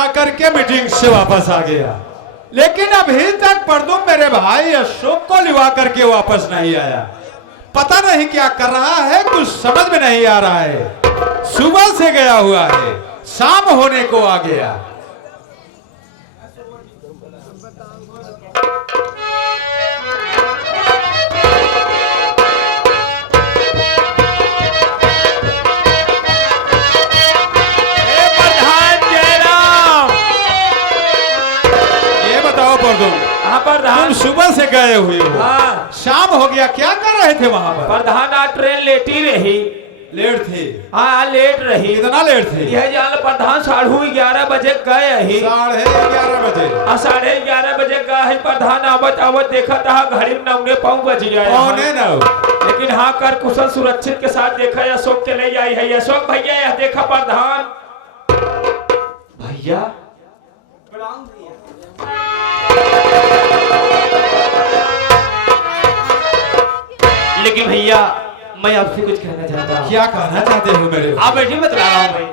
जाकर के मीटिंग से वापस आ गया, लेकिन अभी तक परदुम मेरे भाई अशोक को लिवा करके वापस नहीं आया। पता नहीं क्या कर रहा है, कुछ समझ में नहीं आ रहा है। सुबह से गया हुआ है, शाम होने को आ गया। तुम सुबह से गए हुए हो, हाँ। शाम हो गया, क्या कर रहे थे वहाँ पर? प्रधान आज ट्रेन लेटी रही। लेट थे? हाँ लेट रही। कितना लेट थे? यह जान प्रधान 11:30 बजे गए ही। 11:30 बजे? 11:30 बजे गए प्रधान। आवत आवत देखा था घड़ी में 9:15 बज गया। लेकिन हाँ कर कुशल सुरक्षित के साथ देखा अशोक के ले आई है। अशोक भैया यह देखा प्रधान भैया। लेकिन भैया मैं आपसे कुछ कहना चाहता हूँ। क्या कहना चाहते हो मेरे? आप बैठिए, बता रहा हूँ मैं।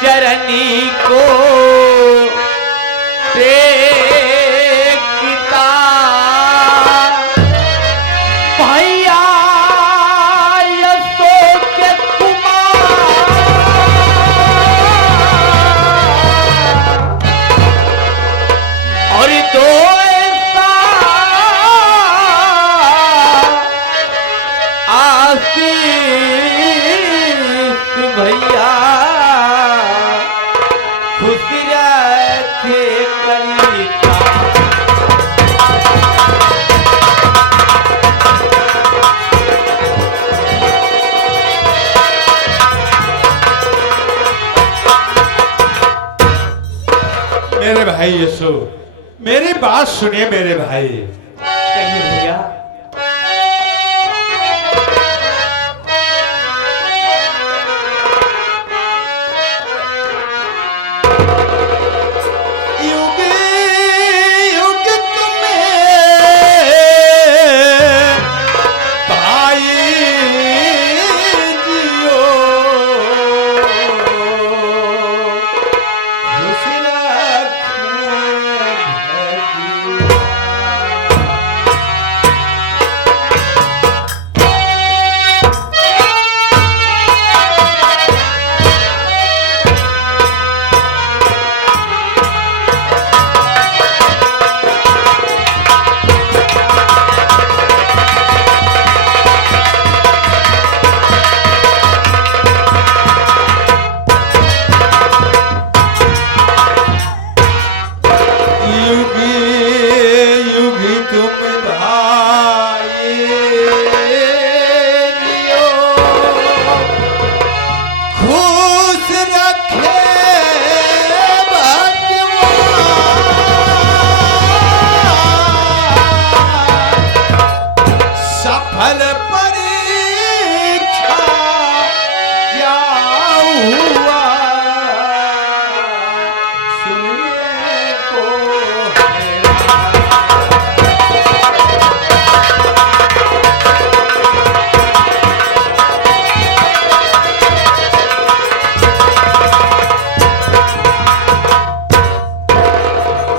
चरनी को देखता भैया अशोक कुमार और दो आशीष भैया खुशी रखे कलिका। मेरे भाई यशो, मेरी बात सुनिए मेरे भाई। कहिए भैया।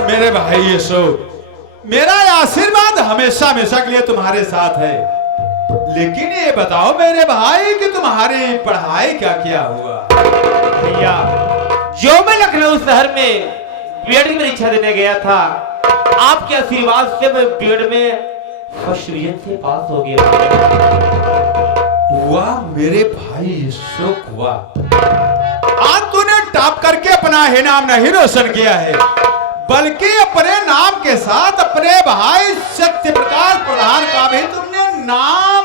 मेरे भाई यशो, मेरा आशीर्वाद हमेशा हमेशा के लिए तुम्हारे साथ है। लेकिन ये बताओ मेरे भाई कि तुम्हारी पढ़ाई क्या क्या हुआ? भैया जो मैं लखनऊ शहर में बीएड की परीक्षा देने गया था, आपके आशीर्वाद से मैं बीएड में फर्स्ट डिवीजन से पास हो गया। वाह मेरे भाई अशोक वाह, आज तूने टॉप करके अपना ही नाम नहीं रोशन किया है, बल्कि अपने नाम के साथ अपने भाई सत्य प्रकाश प्रधान का भी तुमने नाम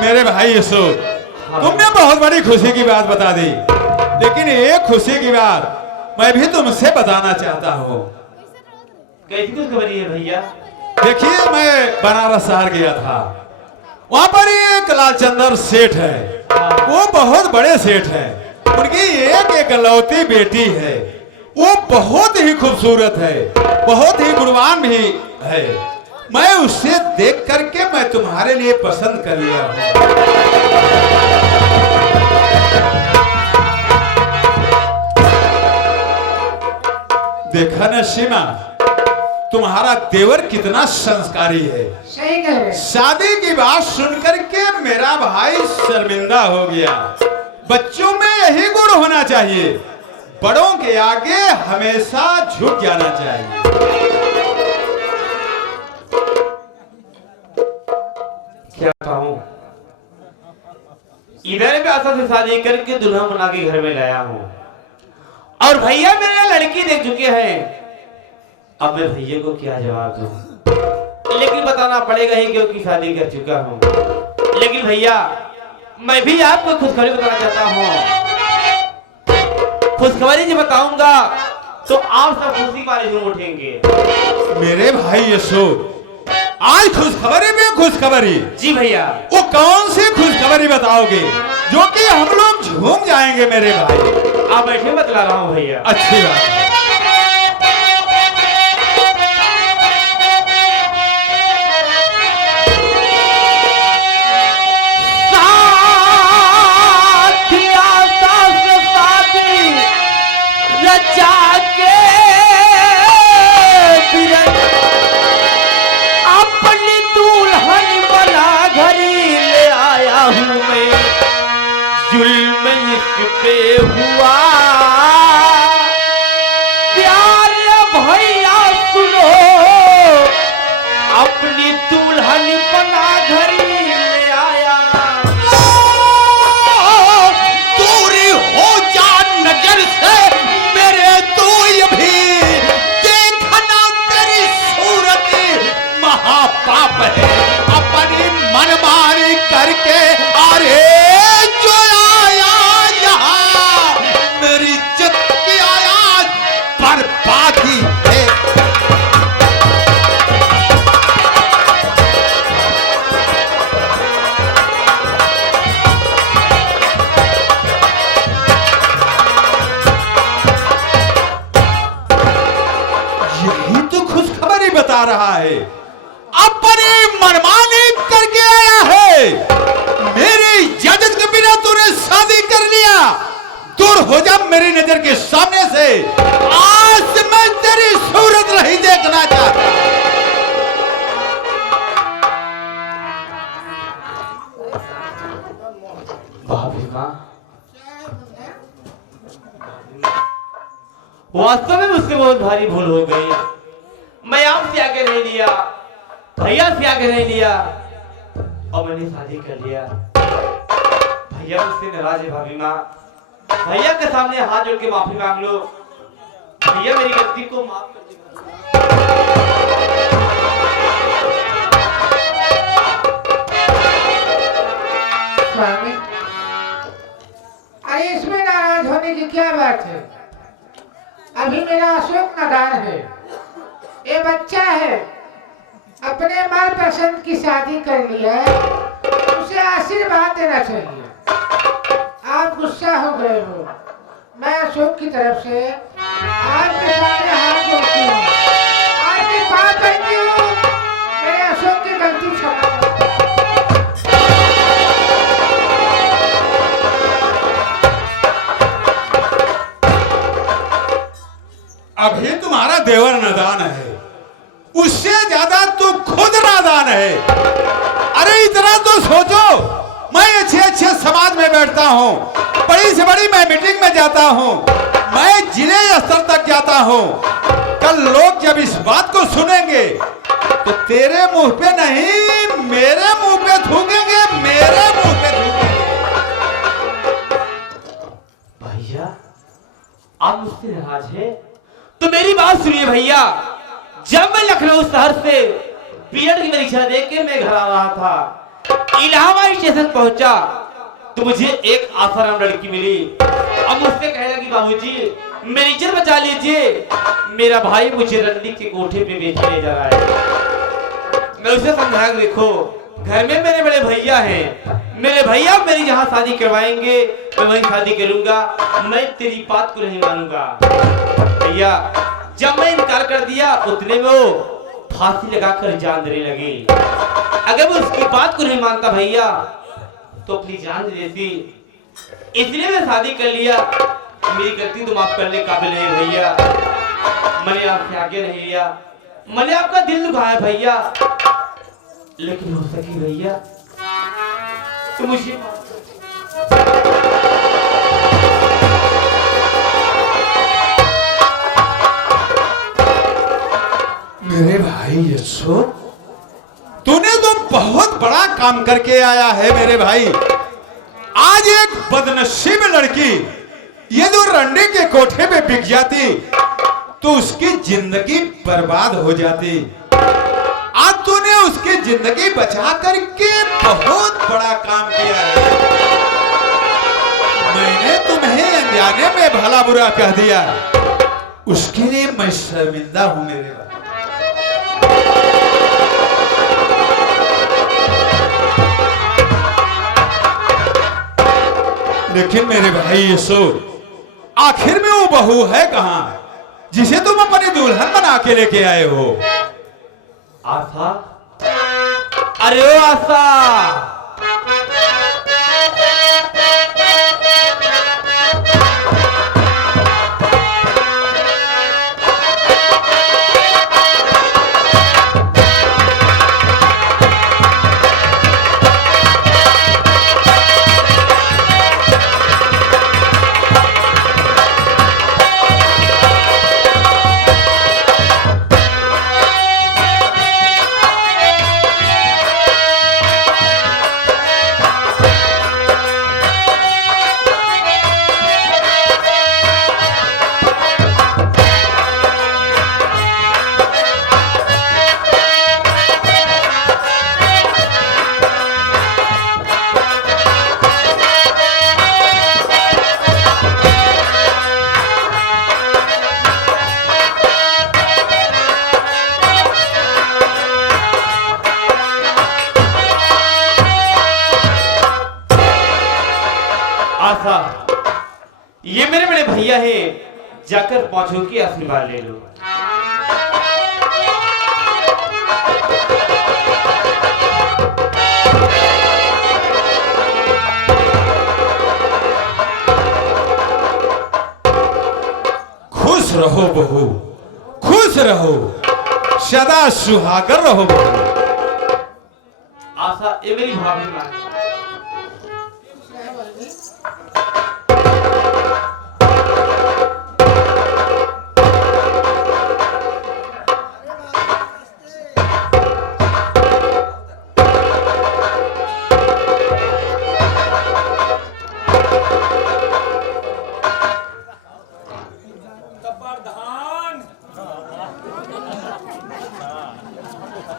मेरे भाई अशोक, तुमने बहुत बड़ी खुशी की बात बता दी, लेकिन एक खुशी की बात मैं भी तुमसे बताना चाहता हूँ। कैसी कुछ खबरी है भैया? देखिए मैं बनारस शहर गया था, वहां पर एक लालचंदर सेठ है, वो बहुत बड़े सेठ है, उनकी एक एकलौती बेटी है, वो बहुत ही खूबसूरत है, बहुत ही गुणवान भी है। मैं उससे देख करके मैं तुम्हारे लिए पसंद कर लिया हूँ। देखा ना सीमा, तुम्हारा देवर कितना संस्कारी है। सही कह रहे। शादी की बात सुनकर के मेरा भाई शर्मिंदा हो गया। बच्चों में यही गुण होना चाहिए, बड़ों के आगे हमेशा झुक जाना चाहिए। क्या कहूँ, इधर भी आशा से शादी करके दुल्हा बना के घर में लाया हूँ, और भैया मेरे लड़की देख चुके हैं। अब मैं भैया को क्या जवाब दूं? लेकिन बताना पड़ेगा ही क्योंकि शादी कर चुका हूँ। लेकिन भैया मैं भी आपको खुशखबरी बताना चाहता हूँ। खुशखबरी जो बताऊंगा तो आप सब खुशी वाले झूम उठेंगे। मेरे भाई अशोक, आज खुशखबरी में खुशखबरी। जी भैया। वो कौन सी खुशखबरी बताओगे जो कि हम लोग झूम जाएंगे मेरे भाई? आप बैठे, बतला रहा हूँ भैया। अच्छी बात है। अपनी दुल्हन बना घरी ले आया हूँ मैं, जुल्म इश्क पे हुआ प्यार भैया सुनो, अपनी दुल्हन बना घरी ले आया। दूरी हो जा नजर से मेरे, तू भी देखना तेरी सूरत महापाप है। अपनी मनमानी करके अरे जो आया यहाँ मेरी इज्जत की आया बर्बादी है। यही तो खुशखबरी बता रहा है, अपनी मनमानी करके आया है। मेरी इजाजत के बिना तूने शादी कर लिया, दूर हो जा मेरी नजर के सामने से। आज मैं तेरी सूरत नहीं देखना चाहता। भाभी माँ, वास्तव में मुझसे बहुत भारी भूल हो गई। मैं आपसे आगे नहीं लिया, भैया से आगे नहीं लिया, और मैंने शादी कर लिया। भैया मुझसे नाराज है भाभी माँ, भैया के सामने हाथ जोड़ के माफी मांग लो। भैया मेरी गलती को माफ कर दीजिए। स्वामी, अरे इसमें नाराज होने की क्या बात है? अभी मेरा अशोक नादान है, ये बच्चा है, अपने मन पसंद की शादी कर लिया है, उसे आशीर्वाद देना चाहिए। आप गुस्सा हो गए हो, मैं अशोक की तरफ से आपके सामने हाथ जोड़ती हूँ, आपके पास बैठती हूँ, मेरे अशोक की गलती क्षमा करो। नादान है, उससे ज्यादा तू खुद नादान है। अरे इतना तो सोचो, मैं अच्छे अच्छे समाज में बैठता हूँ, बड़ी से बड़ी मैं मीटिंग में जाता हूँ, मैं जिले स्तर तक जाता हूँ। कल लोग जब इस बात को सुनेंगे तो तेरे मुंह पे नहीं मेरे मुंह पे थूकेंगे, मेरे मुंह पे थूकेंगे। भैया आप मुझसे नाराज है तो मेरी बात सुनिए भैया। जब मैं लखनऊ शहर से बीएड की परीक्षा देख के मैं घर आ रहा था, इलाहाबाद स्टेशन पहुंचा तो मुझे एक आसाराम लड़की मिली। अब मुझसे कहने लगी बाबूजी मेरी इज्जत बचा लीजिए, मेरा भाई मुझे रंडी के कोठे पे बेचने जा रहा है। मैं उसे समझाया देखो घर में मेरे बड़े भैया हैं, मेरे भैया मेरी जहाँ शादी करवाएंगे मैं वहीं शादी करूंगा, मैं तेरी बात को नहीं मानूंगा। भैया जब मैं इनकार कर दिया उतने में वो फांसी लगाकर जान देने लगी। अगर मैं उसकी बात को नहीं मानता भैया तो अपनी जान दे देती, इसलिए मैं शादी कर लिया। मेरी गलती तो माफ करने काबिल नहीं भैया, मैंने आपसे आगे नहीं लिया, मैंने आपका दिल दुखाया भैया, लेकिन हो सकी भैया तो मुझे मेरे भाई यशो, तूने तो बहुत बड़ा काम करके आया है मेरे भाई। आज एक बदनसीब लड़की ये तो रंडे के कोठे पे बिक जाती तो उसकी जिंदगी बर्बाद हो जाती। आज तूने उसकी जिंदगी बचा करके बहुत बड़ा काम किया है। मैंने तुम्हें अनजाने में भला बुरा कह दिया, उसके लिए मैं शर्मिंदा हूं मेरे भाई। लेकिन मेरे भाई यशो, आखिर में वो बहू है कहां जिसे तुम अपनी दुल्हन बना के लेके आए हो? आशा, अरे ओ आशा, आशा, ये मेरे बड़े भैया हैं, जाकर पहुंचो की आशीर्वाद ले लो। खुश रहो बहू, खुश रहो, सदा सुहागर रहो बहू। आशा, ये मेरी भाभी माँ है।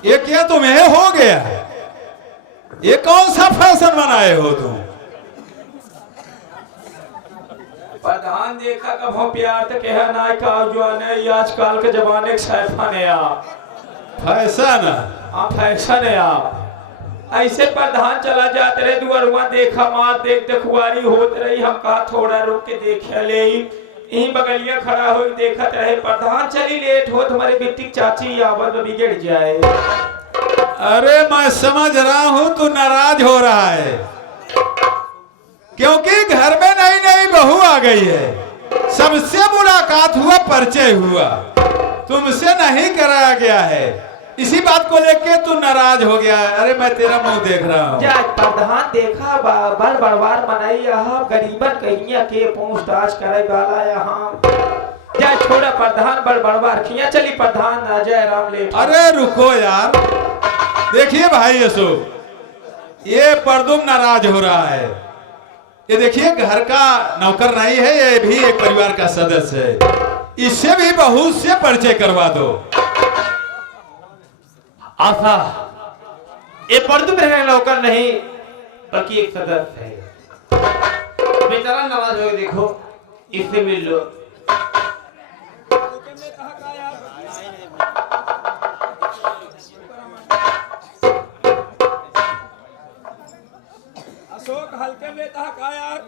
ये क्या तुम्हें हो गया? ये कौन सा फैशन बनाए हो तुम? प्रधान देखा कब हो प्यार तो कह ना का जवाने आजकल के जमाने के सैफा ने आप फैशन? हाँ फैशन है आप। ऐसे प्रधान चला जाते रहे दुआरुआ देखा मार देख देखुआरी होत रही, हम कहा थोड़ा रुक के देखे ले, यहीं बगलिया खड़ा हो देखत रहे। प्रधान चली लेट हो तुम्हारी बेटी चाची आवत में बिगड़ जाए। अरे मैं समझ रहा हूं तू नाराज हो रहा है क्योंकि घर में नई नई बहू आ गई है, सबसे मुलाकात हुआ, परिचय हुआ, तुमसे नहीं कराया गया है, इसी बात को लेके तू नाराज हो गया है। अरे मैं तेरा मुंह देख रहा हूँ। जा प्रधान देखा बड़ बड़वार मनाई यहाँ गरीबन कहिया के पूछताछ करे वाला यहाँ। जा छोड़ा प्रधान बड़ बड़वार खिया चली प्रधान ना जय राम ले। अरे रुको यार, देखिए भाई अशोक, ये परदुम नाराज हो रहा है। ये देखिए घर का नौकर नहीं है, ये भी एक परिवार का सदस्य है। इससे भी बहू से परिचय करवा दो। आशा ये परदुम रहने नौकर नहीं बल्कि एक सदस्य है। बेचारा नाराज हो, देखो इससे मिल लो। अशोक हल्के में था का यार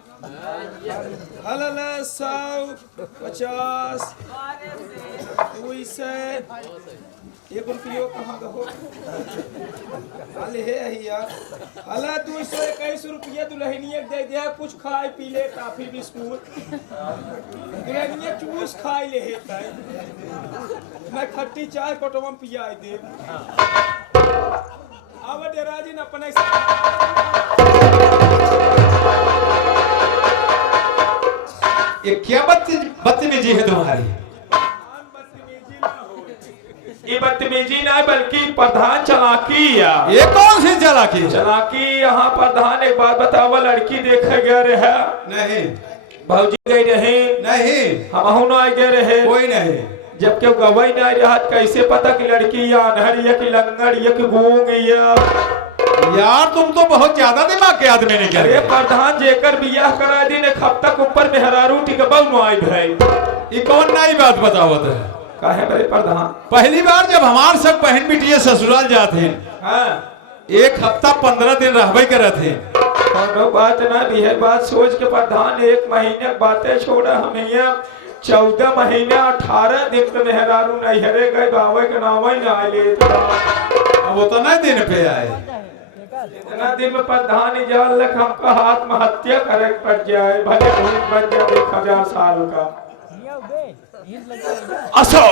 हलल 150 एक रुपयो कहाँ दो है यार हला 221 रुपया दुल्हनिया दे दिया। कुछ खाए पी ले टॉफी बिस्कुट दुल्हनिया चूस खाई ले है मैं खट्टी चाय कटवा पियाई दे। अब डेराजी न अपने ये क्या बदतमीजी है तुम्हारी? ये बदतमीजी ना बल्कि प्रधान चलाकी या। ये कौन सी चालाकी? चलाकी यहाँ प्रधान एक बात बतावा, लड़की देखे गए रहे नहीं, भौजी गई रहे नहीं, हम ना गए रहे कोई नहीं। जब क्यों गवाई नहीं रहा कैसे पता कि लड़की या अनहर या कि लंगड़ या कि गूंग या। यार तुम तो बहुत ज्यादा दिमाग के आदमी नहीं कर। अरे प्रधान जेकर बियाह करा दिन एक हफ्ता ऊपर में हरारू टिकबल नुआई भाई। ये कौन नई बात बतावत है? काहे बड़े प्रधान? पहली बार जब हमार सब बहन बिटिया ससुराल जाते हैं, हाँ एक हफ्ता 15 दिन रहबे करत हैं। कोनो बात ना भी है, बात सोच के प्रधान एक महीने बातें छोड़ा। हम यहाँ 14 महीना 18 दिन में मेहरारू नहीं हरे गए बावे के नाम ही ना ले। अब वो तो नहीं दिन पे आए। इतना दिन में प्रधान जान लख हमका आत्महत्या करे पड़ जाए, भले भूत बन जाए 1000 साल का। असो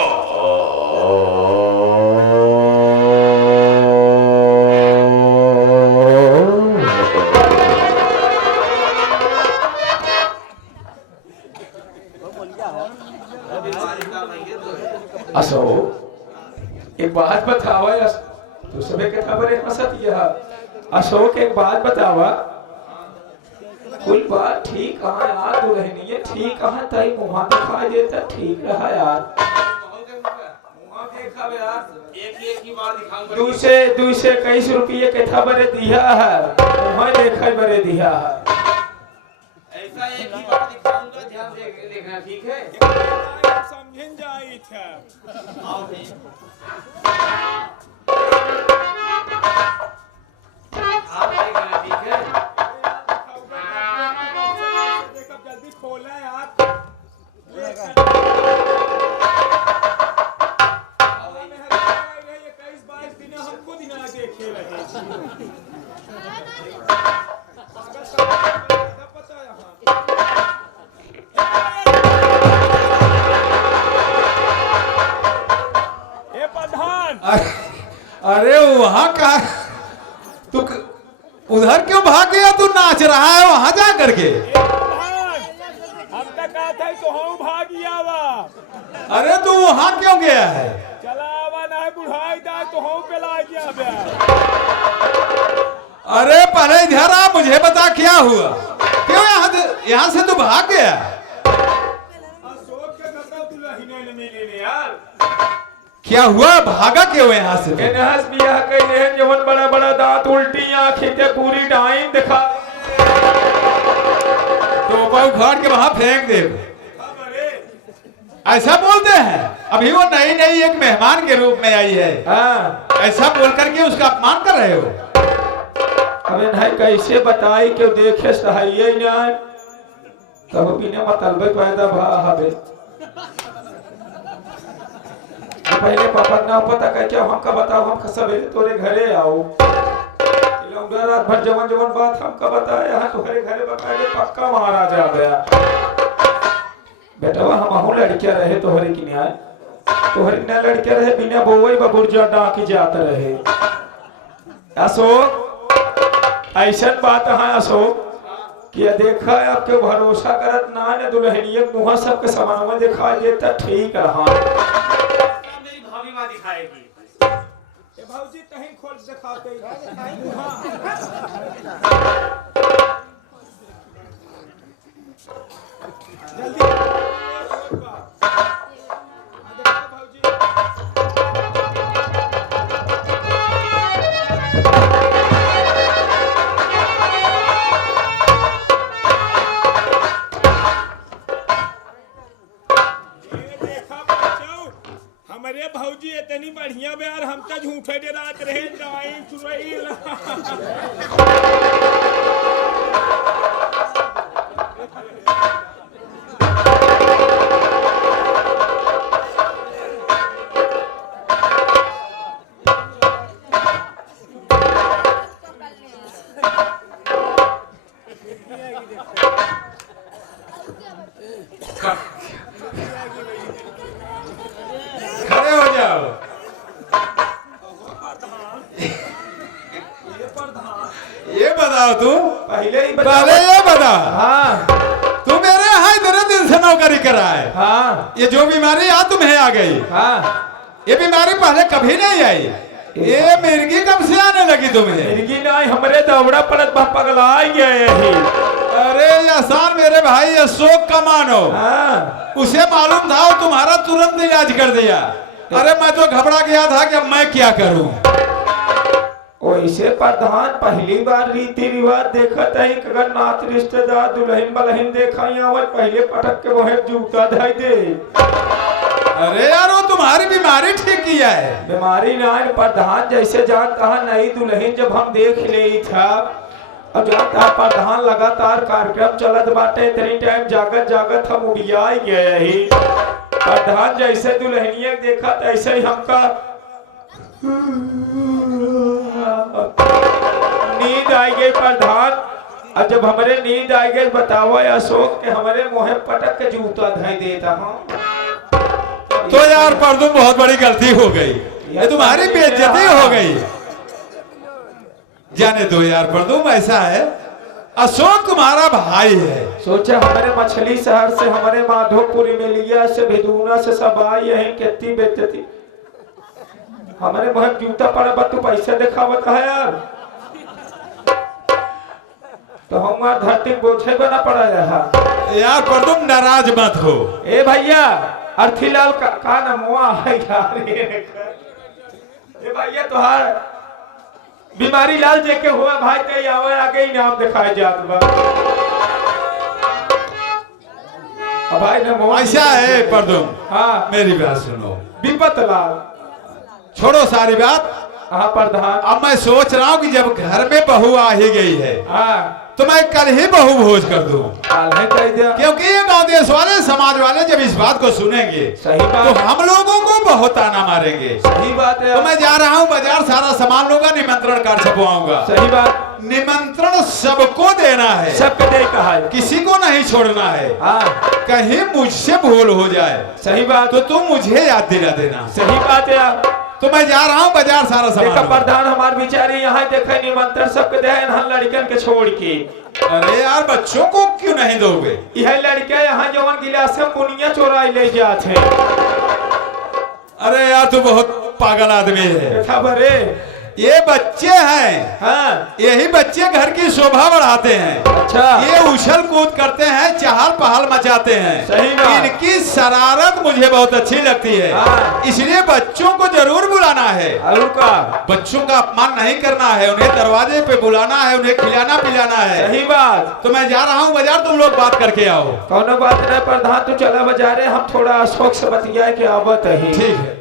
असो एक बात बतावा, तू सबे के खबर है हंसत यह। अशोक एक बात बतावा, कुल बात ठीक कहाँ यार दुल्हनी है ठीक कहाँ तई मुँह दिखाई देता ठीक रहा यार। दूसरे 21 रुपये के था बरे दिया है, मुँह देखा बरे दिया है। ऐसा एक ही बार दिखाऊंगा, ध्यान देखना ठीक है। समझन जाई था आओ भी आप देखना ठीक है। जल्दी खोला यार। 21-22 दिन हमको दिन देखे रहे। पता यहाँ प्रधान। अरे वहाँ का तू उधर क्यों भाग गया? तू नाच रहा है वहाँ जा करके। हम तक आता तो हम भागिया वा। अरे तू वहाँ क्यों गया है? चला आवा ना बुढ़ाई दा तो हम पे ला गया बे। अरे पहले इधर आ, मुझे बता क्या हुआ? क्यों यहाँ से तू भाग गया? अशोक के कतौ दुल्हन ने मिले ने यार। क्या हुआ? भागा क्यों यहाँ से? नहस बियाह कइले हैं जवन बड़ा बड़ा दांत उल्टी आंखें के पूरी डाइन दिखा तो उखाड़ के वहां फेंक दे। ऐसा बोलते हैं? अभी वो नई नई एक मेहमान के रूप में आई है। हाँ ऐसा बोल करके उसका अपमान कर रहे हो? अबे नहीं कैसे बताई क्यों देखे सहाय ना तब बिना मतलब पैदा भा हबे। पहले पापा ना पता कह क्या हमका बताओ, हम सवेरे तोरे घरे आओ। लौंडा रात भर जवन जवन बात हमका बताया यहाँ तुम्हारे घरे बकायदे पक्का महाराजा गया। बेटा हम लड़कियां रहे तोहरे की न्याय तोहरे न लड़के रहे बिना बोवई बबुरजा डाक जात रहे। अशोक ऐसा बात है अशोक कि देखा है आपके भरोसा करत ना ने दुल्हनिया मुहा सबके समानवा दिखाई देता ठीक रहा। मेरी भाभी मां दिखाएगी। ए भौजी कहीं खोल दिखाते हमारे भौजी इतनी बढ़िया ब्यार हम तो झूठे दे रात रहे जाए चुरई खड़े हो जाओ। ये बताओ तू पहले ही पहले ये बता। हाँ तू मेरे यहाँ इतने दिन से नौकरी करा है। हाँ ये जो बीमारी आ तुम्हें आ गई, हाँ ये बीमारी पहले कभी नहीं आई। ये मिर्गी कब से आने लगी तुम्हें? मिर्गी ना हमरे दौड़ा पड़त पगला गए ही। अरे आसान मेरे भाई अशोक का मानो, हाँ उसे मालूम था और तुम्हारा तुरंत इलाज कर दिया। अरे मैं तो घबरा गया था कि अब मैं क्या करूं। वैसे प्रधान पहली बार रीति रिवाज देखत है कि अगर नात रिश्तेदार दुल्हन बलहन देखा यहाँ पहले पटक के वह जूता धाई दे। अरे यार वो तुम्हारी बीमारी ठीक किया है। बीमारी ना प्रधान जैसे जानता है नई दुल्हन जब हम देख ले था अब जानता है प्रधान लगातार कार्यक्रम चलत बाटे इतनी टाइम जागत जागत हम उड़िया गए ही। प्रधान जैसे दुल्हनिया देखा ऐसे ही हमका नींद आई गई प्रधान। और जब हमारे नींद आई गई बताओ अशोक के हमारे मुँह पटक के जूता धाई देता हूँ। तो यार परदुम बहुत बड़ी गलती हो गई, ये तुम्हारी बेइज्जती हो गई। जाने दो यार परदुम, ऐसा है अशोक तुम्हारा भाई है। सोचा हमारे मछली शहर से हमारे माधोपुरी में लिया से भिदूना से सब आई यही कितनी बेइज्जती हमारे बहुत जूता पड़ा तू पैसा दिखावत है यार। तो हमारे धरती बोझे बना पड़ा रहा यार परदुम नाराज मत हो। ए भैया अर्थीलाल का नमवा है यार। ये भैया तुहार बीमारी लाल जे के हुआ भाई ते आवे आगे इनाम दिखाए जात बा। अब भाई ने ऐसा है परदुम, हाँ मेरी बात सुनो। विपत लाल छोड़ो सारी बात। हाँ प्रधान। अब मैं सोच रहा हूँ कि जब घर में बहू आ ही गई है हाँ तो मैं कल ही बहू भोज कर दूं। क्योंकि ये गांव देश वाले समाज वाले जब इस बात को सुनेंगे सही बात तो हम लोगों को बहुत ताना मारेंगे। सही बात है। तो मैं जा रहा हूँ बाजार, सारा सामान लूंगा, निमंत्रण कार्ड छपवाऊंगा। सही बात। निमंत्रण सबको देना है, सबके दे कहा है, किसी को नहीं छोड़ना है। हाँ कहीं मुझसे भूल हो जाए सही बात तो तुम मुझे याद दिला देना। सही बात है। तो मैं जा रहा हूँ बाजार, सारा सामान लूंगा। प्रधान हमारे बिचारी यहाँ देखे निमंत्रण सबके दे लड़कन के छोड़ के। अरे यार बच्चों को क्यों नहीं दोगे? यह लड़के यहाँ जवन गिलास से बुनिया चोराई ले जाते हैं। अरे यार तू बहुत पागल आदमी है। खबर है ये बच्चे हैं, हाँ यही बच्चे घर की शोभा बढ़ाते हैं। अच्छा ये उछल कूद करते हैं, चहल पहल मचाते हैं। सही बात। इनकी शरारत मुझे बहुत अच्छी लगती है। हाँ। इसलिए बच्चों को जरूर बुलाना है। और का बच्चों का अपमान नहीं करना है, उन्हें दरवाजे पे बुलाना है, उन्हें खिलाना पिलाना है। सही बात। तो मैं जा रहा हूँ बाजार, तुम लोग बात करके आओ। कौनो बात नहीं प्रधान, तू चला बाजारे, हम थोड़ा अशोक से बतिया के आवत है। ठीक है।